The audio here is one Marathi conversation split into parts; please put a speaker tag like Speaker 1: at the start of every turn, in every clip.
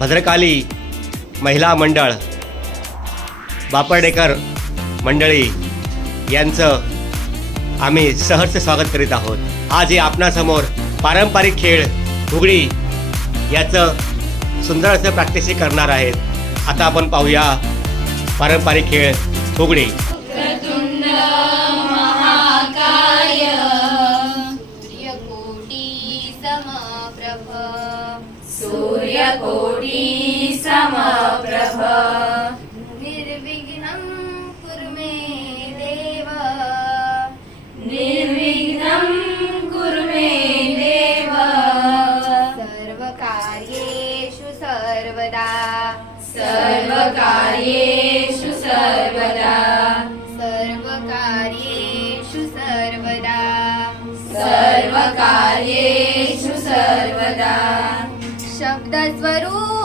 Speaker 1: भद्रकाली महिला मंडळ बापर्डेकर मंडळी यांचं आम्ही सहर्ष स्वागत करीत आहोत. आज हे आपणासमोर पारंपरिक खेळ फुगडी याचं सुंदर असं प्रात्यक्षिक करणार आहेत. आता आपण पाहूया पारंपरिक खेळ फुगडी
Speaker 2: वक्रतुण्ड समप्रभ। निर्विघ्नं कुरु मे देव। निर्विघ्नं कुरु मे देव। सर्वकार्येषु सर्वदा। सर्वकार्येषु सर्वदा। सर्वकार्येषु सर्वदा। सर्वकार्येषु सर्वदा। शब्दस्वरूपी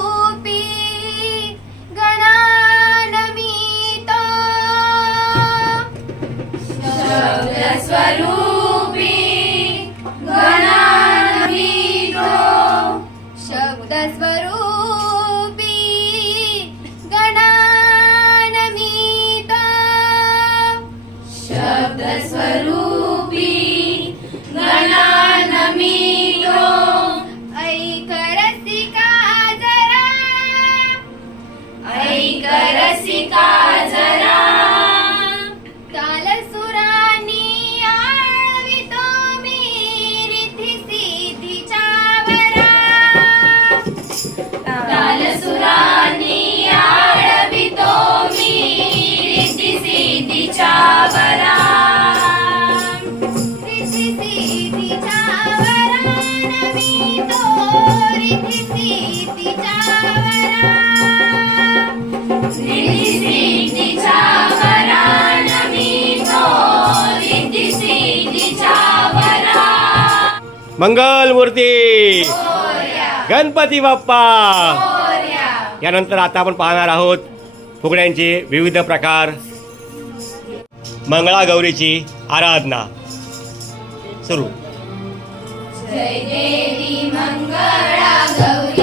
Speaker 2: शब्दस्वरूपी गणानमितो शब्दस्वरूपी गणानमिता। शब्दस्वरूपी गणानमितो।
Speaker 1: मंगलमूर्ती. गणपती बाप्पा. यानंतर आता आपण पाहणार आहोत फुगड्यांचे विविध प्रकार. मंगळागौरीची आराधना. सुरू.
Speaker 2: जय देवी मंगळा गौरी.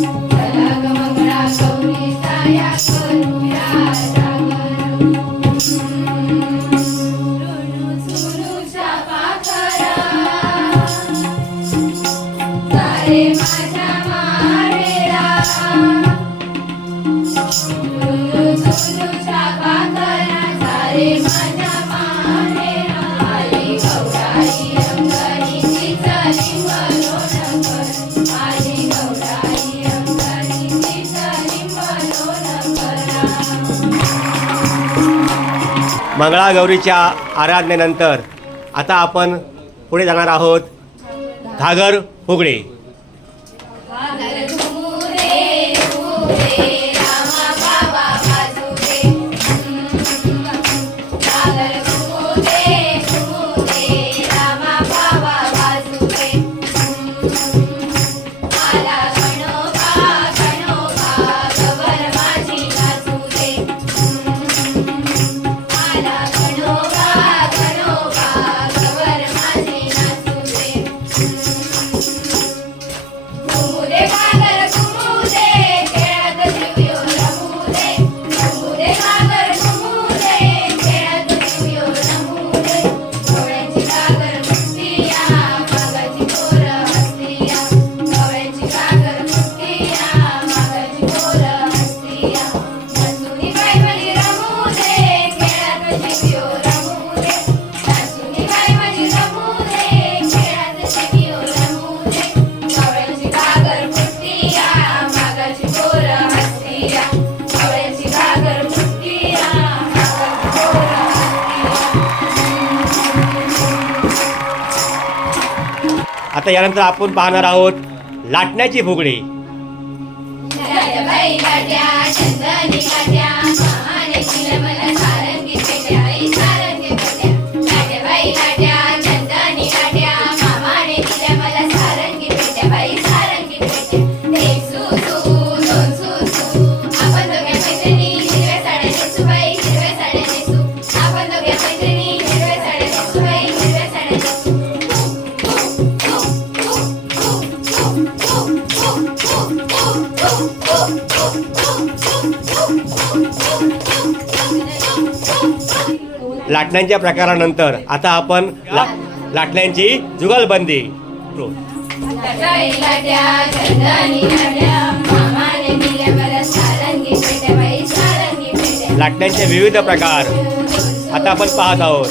Speaker 2: Thank you.
Speaker 1: मंगळागौरीच्या आराधनेनंतर आता आपण पुढे जाणार आहोत. घागर फुगडे. आता यानंतर आपण पाहणार आहोत लाटण्याची फुगडी.
Speaker 2: लाटण्या
Speaker 1: लाटण्यांच्या प्रकारानंतर आता आपण ला लाटण्यांची जुगलबंदी. लाटण्यांचे विविध प्रकार. आता आपण पाहत आहोत.